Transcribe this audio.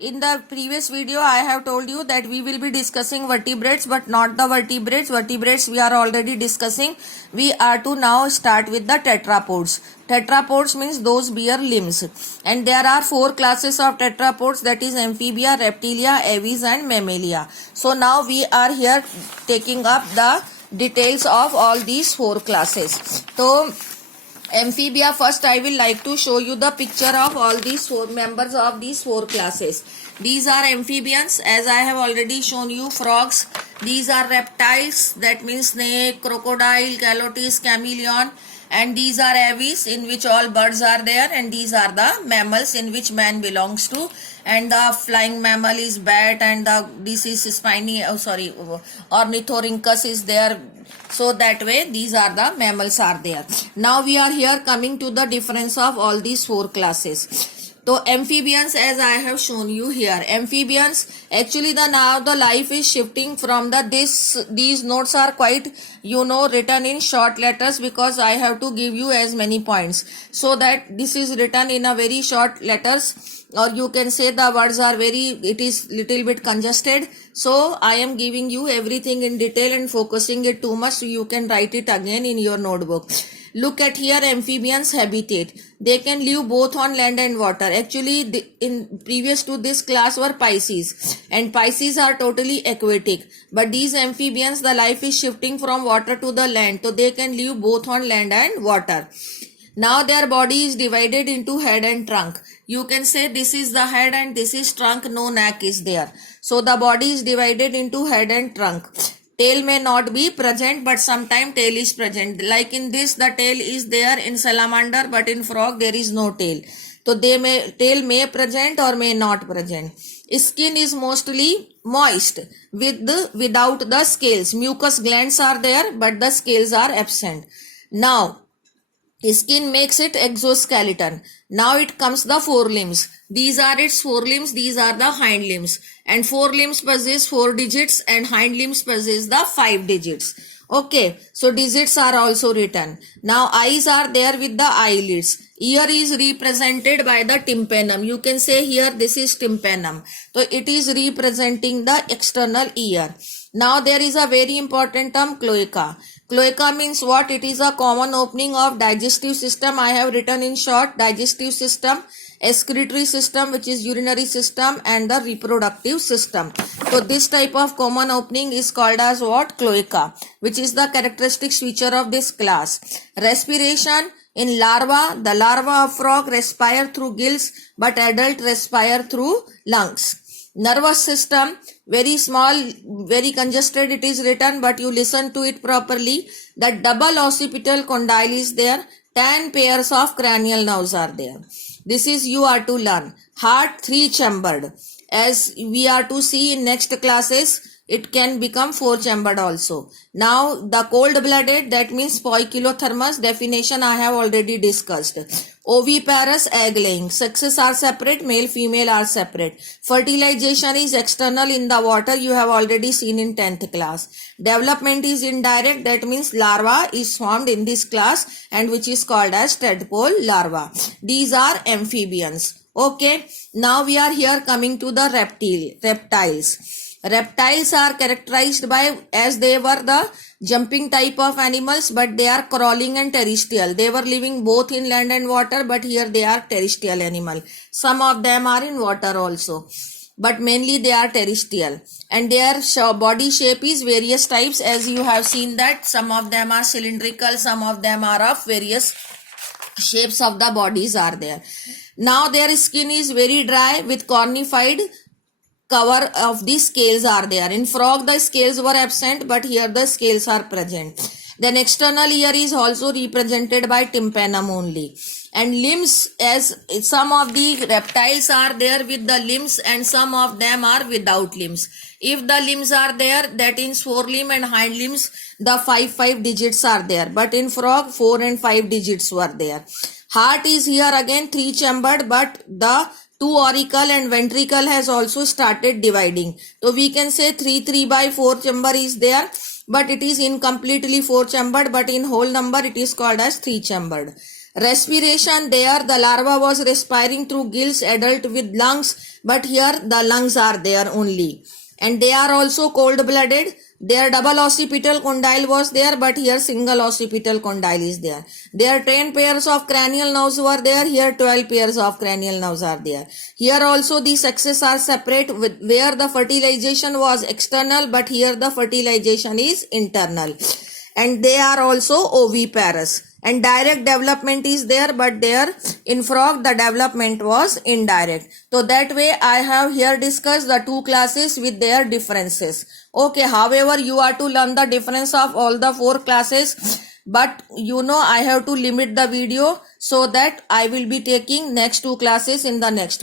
In the previous video, I have told you that we will be discussing vertebrates, but not the vertebrates. Vertebrates we are already discussing. We are to now start with the tetrapods. Tetrapods means those bear limbs. And there are 4 classes of tetrapods, that is amphibia, reptilia, aves and mammalia. So now we are here taking up the details of all these 4 classes. So amphibia, first I will like to show you the picture of all these 4 members of these 4 classes. These are amphibians, as I have already shown you. Frogs. These are reptiles, that means snake, crocodile, calotes, chameleon. And these are aves, in which all birds are there. And these are the mammals, in which man belongs to. And the flying mammal is bat, and this is ornithorhynchus is there. So that way these are the mammals are there. Now we are here coming to the difference of all these 4 classes. So amphibians, as I have shown you here, amphibians, actually now the life is shifting from these notes are quite written in short letters, because I have to give you as many points, so that this is written in a very short letters, or you can say the words are it is little bit congested. So I am giving you everything in detail and focusing it too much, so you can write it again in your notebook. Look at here, amphibians habitat. They can live both on land and water. Actually, in previous to this class were Pisces, and Pisces are totally aquatic. But these amphibians, the life is shifting from water to the land, so they can live both on land and water. Now their body is divided into head and trunk. You can say this is the head and this is trunk, no neck is there. So the body is divided into head and trunk. Tail may not be present, but sometimes tail is present. Like in this, the tail is there in salamander, but in frog there is no tail. So tail may present or may not present. Skin is mostly moist without the scales. Mucous glands are there, but the scales are absent. Now, skin makes it exoskeleton. Now it comes the forelimbs. These are its forelimbs, these are the hind limbs. And forelimbs possess 4 digits and hind limbs possess the 5 digits. Okay, so digits are also written. Now eyes are there with the eyelids. Ear is represented by the tympanum. You can say here this is tympanum. So it is representing the external ear. Now there is a very important term, cloaca. Cloaca means what? It is a common opening of digestive system. I have written in short: digestive system, excretory system, which is urinary system, and the reproductive system. So this type of common opening is called as what? Cloaca, which is the characteristic feature of this class. Respiration. In larva, the larva of frog respire through gills, but adult respire through lungs. Nervous system, very small, very congested it is written, but you listen to it properly. The double occipital condyle is there. 10 pairs of cranial nerves are there. This is you are to learn. Heart 3-chambered. As we are to see in next classes, it can become 4-chambered also. Now the cold-blooded, that means poikilothermus, definition I have already discussed. Oviparous, egg laying. Sexes are separate, male female are separate. Fertilization is external in the water, you have already seen in 10th class. Development is indirect, that means larva is formed in this class and which is called as tadpole larva. These are amphibians. Okay, now we are here coming to the reptiles. Reptiles are characterized by, as they were the jumping type of animals, but they are crawling and terrestrial. They were living both in land and water, but here they are terrestrial animal. Some of them are in water also, but mainly they are terrestrial. And their body shape is various types, as you have seen that some of them are cylindrical, some of them are of various shapes of the bodies are there. Now their skin is very dry with cornified cover of the scales are there. In frog the scales were absent, but here the scales are present. Then external ear is also represented by tympanum only. And limbs, as some of the reptiles are there with the limbs and some of them are without limbs. If the limbs are there, that is forelimb and hind limbs, the 5 digits are there. But in frog 4 and 5 digits were there. Heart is here again 3-chambered, but the 2 auricle and ventricle has also started dividing. So we can say 3 by 4 chamber is there, but it is incompletely 4-chambered, but in whole number it is called as 3-chambered. Respiration, there the larva was respiring through gills, adult with lungs, but here the lungs are there only. And they are also cold-blooded. Their double occipital condyle was there, but here single occipital condyle is there. Their 10 pairs of cranial nerves were there, here 12 pairs of cranial nerves are there. Here also the sexes are separate, where the fertilization was external, but here the fertilization is internal. And they are also oviparous. And direct development is there, but there in frog the development was indirect. So that way I have here discussed the two classes with their differences. Okay, however you are to learn the difference of all the four classes, but you know I have to limit the video so that I will be taking next two classes in the next